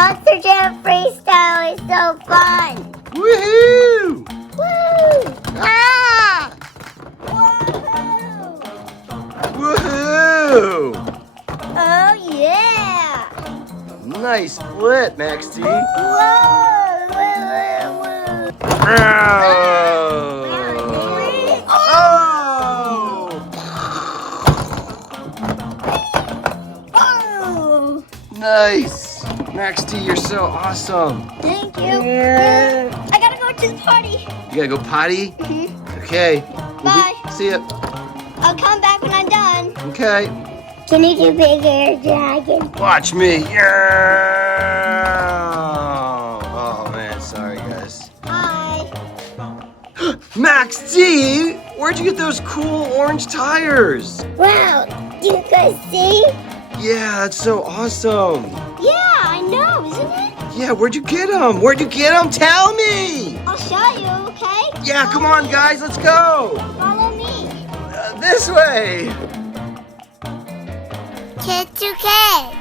Monster Jam freestyle is so fun. Woohoo! Woo! Ah! Woohoo! Woohoo! Oh yeah! Nice split, Max D. Whoa! Woo, woo, woo. Oh! Oh! Nice! Max D, you're so awesome. Thank you. Yeah. I gotta go to the party. You gotta go potty? Mm-hmm. Okay. Bye. See ya. I'll come back when I'm done. Okay. Can you do big air dragon? Watch me. Yeah. Oh man, sorry guys. Hi. Max D, where'd you get those cool orange tires? Wow, you guys see? Yeah, that's so awesome. Yeah, I know, isn't it? Yeah, where'd you get them? Where'd you get them? Tell me. I'll show you, okay? Yeah, come on guys, let's go. Follow me. This way. Kids to kids.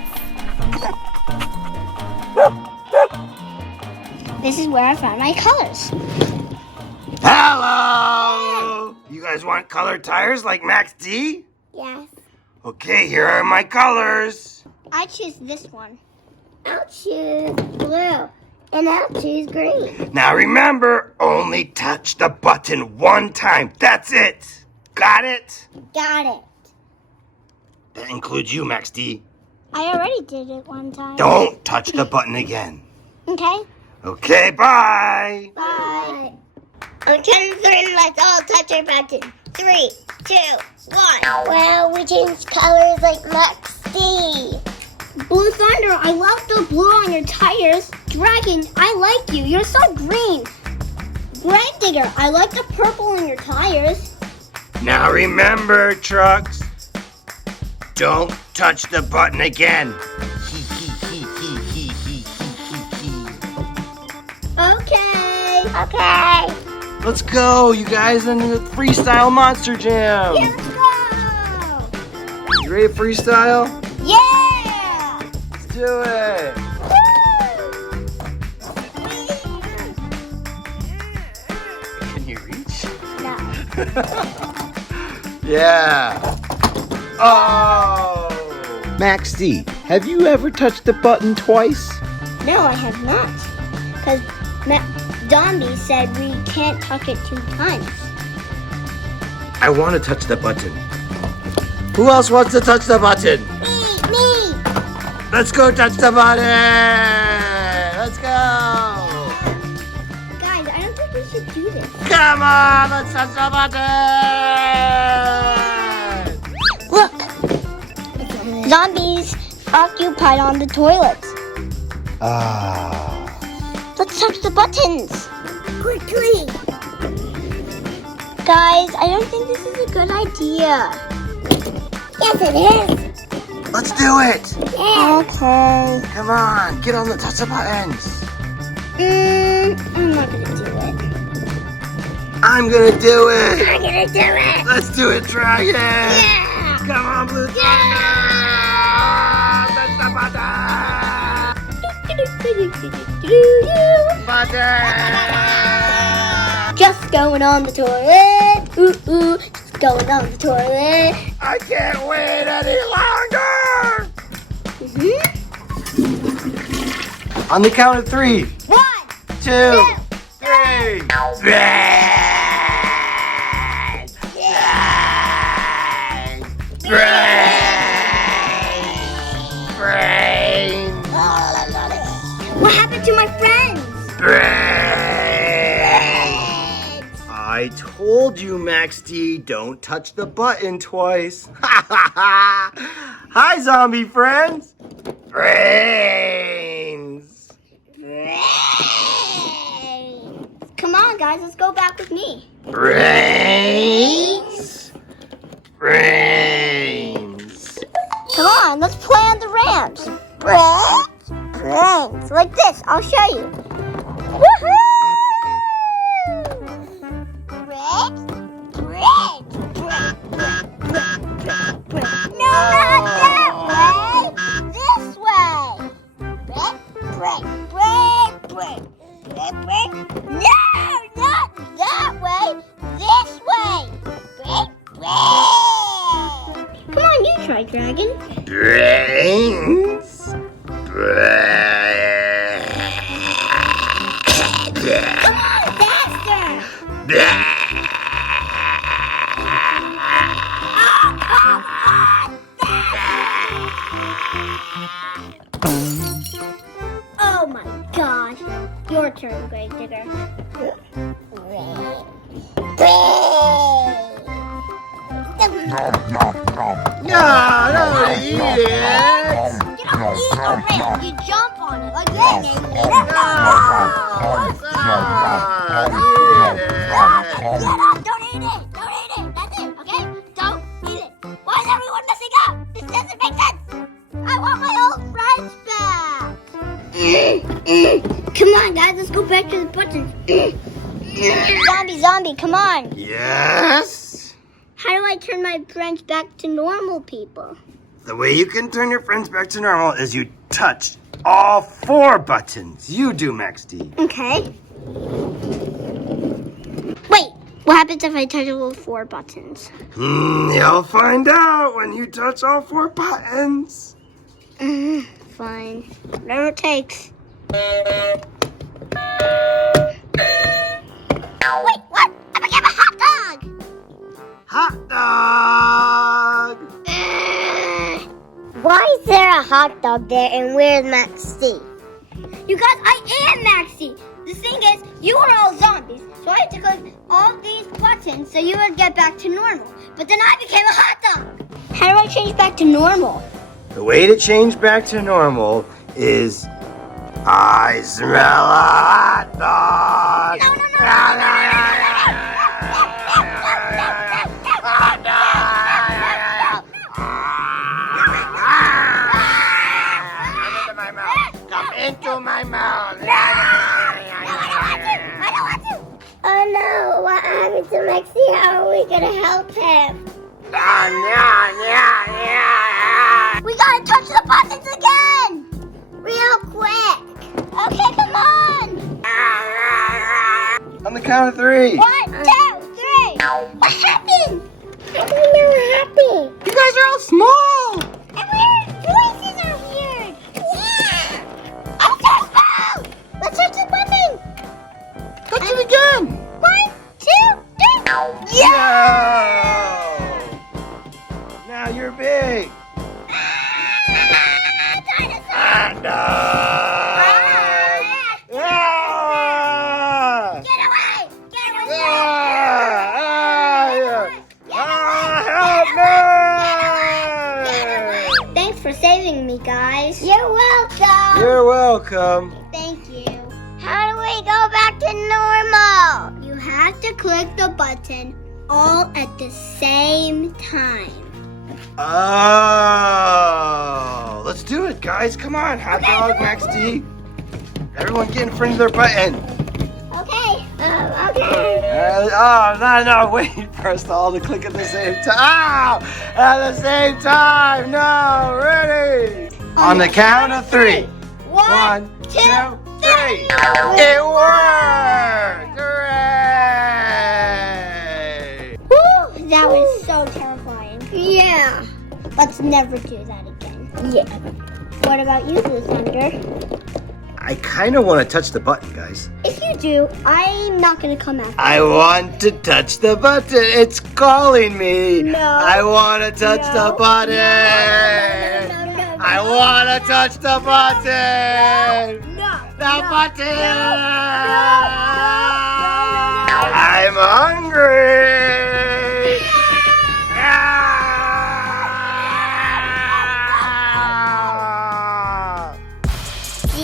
This is where I found my colors. Hello. You guys want colored tires like Max D? Yes. Okay, here are my colors. I choose this one. I'll choose blue. And I'll choose green. Now remember, only touch the button one time. That's it. Got it? Got it. That includes you, Max D. I already did it one time. Don't touch the button again. Okay. Okay, bye. Bye. On 10 and 3, let's all touch our button. 3, 2, 1. Wow, we changed colors like Max D. Blue Thunder, I love the blue on your tires. Dragon, I like you. You're so green. Grave Digger, I like the purple on your tires. Now remember, trucks, don't touch the button again. Okay. Okay. Let's go, you guys, in the freestyle Monster Jam. Yeah, let's go. You ready to freestyle? Yeah. Let's do it. Can you reach? No. Yeah. Oh. Max D, have you ever touched the button twice? No, I have not. Because Zombie said we can't touch it 2 times. I want to touch the button. Who else wants to touch the button? Me. Let's go touch the button. Let's go. Guys, I don't think we should do this. Come on, let's touch the button. Look. Zombies occupied on the toilets. Ah. Let's touch the buttons. Quickly. Guys, I don't think this is a good idea. Yes, it is. Let's do it. Yeah. Okay. Come on, get on the touch the buttons. I'm not gonna do it. I'm gonna do it. I'm gonna do it. Let's do it, Dragon. Yeah. Come on, Blue Thunder. Touch the button. Button. Just going on the toilet. Ooh, ooh. Just going on the toilet. I can't wait any longer. On the count of 3. 1, 2, 3. Brain. What happened to my friends? I told you, Max D, don't touch the button twice. Hi, zombie friends. Brains. Come on, guys, let's go back with me. Brains. Brains. Come on, let's play on the ramps. Brains. Like this, I'll show you. Woohoo! No, not that way. This way. break, break, break, break, break. No, not that way. This way. Break, break. Come on, you try, Dragon. Brains. Come on, faster. Oh my God. Your turn, Grave Digger. Yeah, don't eat it. You don't eat the rim. You jump on it like that. Get up. Don't eat it. Don't eat it. That's it, okay? Don't eat it. Why is everyone messing up? This doesn't make sense. I want my old friends back. Come on, guys. Let's go back to the buttons. Zombie, come on. Yes? How do I turn my friends back to normal people? The way you can turn your friends back to normal is you touch all 4 buttons. You do, Max D. Okay. Wait, what happens if I touch all 4 buttons? You'll find out when you touch all 4 buttons. Fine. Whatever it takes. Wait, what? I became a hot dog! Hot dog! Why is there a hot dog there and where's Max D? You guys, I am Max D. The thing is, you are all zombies, so I had to click all these buttons so you would get back to normal. But then I became a hot dog. How do I change back to normal? The way to change back to normal is I smell a hot dog. No. Hot dog. Come into my mouth. I don't want to. Oh no, what happened to Max D? How are we gonna help him? We gotta touch the buttons again! Real quick! Okay, come on! On the count of 3. 1, 2, 3! What happened? I don't know what happened. You guys are all small. And weird voices are weird. Yeah! I'm so small! Let's touch the button! Touch it again. 1, 2, 3! Yeah! Now you're big. Hot dog! Get away! Get away! Help me! Thanks for saving me, guys. You're welcome. You're welcome. Thank you. How do we go back to normal? You have to click the button all at the same time. Oh, let's do it, guys. Come on, hot dog, Max D. Everyone get in front of their button. Okay. Okay. No, wait for us all to click at the same time. At the same time. No, ready? On the count of 3. 1, 2, 3. It worked! Hooray! Woo, that was so terrifying. Yeah. Let's never do that again. Yeah. What about you, Blue Thunder? I kind of want to touch the button, guys. If you do, I'm not going to come after you. I want to touch the button. It's calling me. No. I want to touch the button. No. I want to touch the button. No. The button. No. I'm hungry.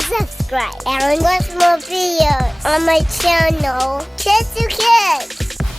Subscribe and watch more videos on my channel. Kids to Kids.